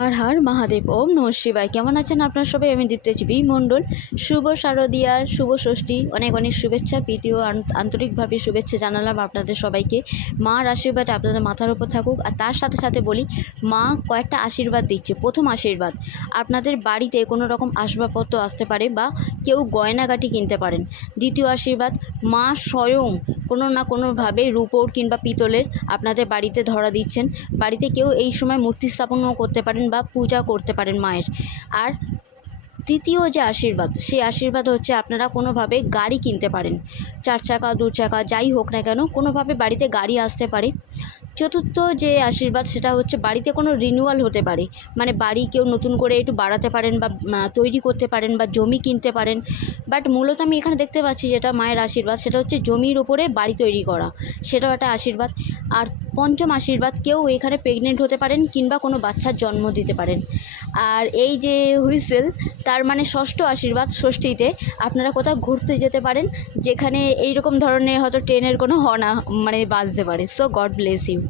হর হর মহাদেব। ওম নমঃ শিবায়। কেমন আছেন আপনারা সবাই? আমি দীপ্তেজীবী মণ্ডল। শুভ শারদিয়ার শুভ ষষ্ঠী, অনেক অনেক শুভেচ্ছা, প্রীতি ও আন্তরিকভাবে শুভেচ্ছা জানালাম আপনাদের সবাইকে। মার আশীর্বাদ আপনাদের মাথার উপর থাকুক। আর তার সাথে সাথে বলি, মা কয়েকটা আশীর্বাদ দিচ্ছে। প্রথম আশীর্বাদ, আপনাদের বাড়িতে কোনো রকম আসবাবপত্র আসতে পারে বা কেউ গয়নাগাটি কিনতে পারেন। দ্বিতীয় আশীর্বাদ, মা স্বয়ং কোনো না কোনোভাবে রূপোর কিংবা পিতলের আপনাদের বাড়িতে ধরা দিচ্ছেন। বাড়িতে কেউ এই সময় মূর্তি স্থাপনও করতে পারেন বা পূজা করতে পারেন মায়ের। আর তৃতীয় যে আশীর্বাদ, সেই আশীর্বাদ হচ্ছে আপনারা কোনোভাবে গাড়ি কিনতে পারেন, 4 চাকা 2 চাকা যাই হোক না কেন, কোনোভাবে বাড়িতে গাড়ি আসতে পারে। চতুর্থ যে আশীর্বাদ, সেটা হচ্ছে বাড়িতে কোনো রিনিউয়াল হতে পারে, মানে বাড়ি কেউ নতুন করে একটু বাড়াতে পারেন বা তৈরি করতে পারেন বা জমি কিনতে পারেন। বাট মূলত আমি এখানে দেখতে পাচ্ছি যেটা মায়ের আশীর্বাদ, সেটা হচ্ছে জমির ওপরে বাড়ি তৈরি করা, সেটাও একটা আশীর্বাদ। আর পঞ্চম আশীর্বাদ, কেউ এখানে প্রেগনেন্ট হতে পারেন কিংবা কোনো বাচ্চার জন্ম দিতে পারেন। আর এই যে হুইসেল, তার মানে ষষ্ঠ আশীর্বাদ, ষষ্ঠীতে আপনারা কোথাও ঘুরতে যেতে পারেন, যেখানে এই রকম ধরনের হয়তো ট্রেনের কোনো হর্ন মানে বাজতে পারে। So God bless you.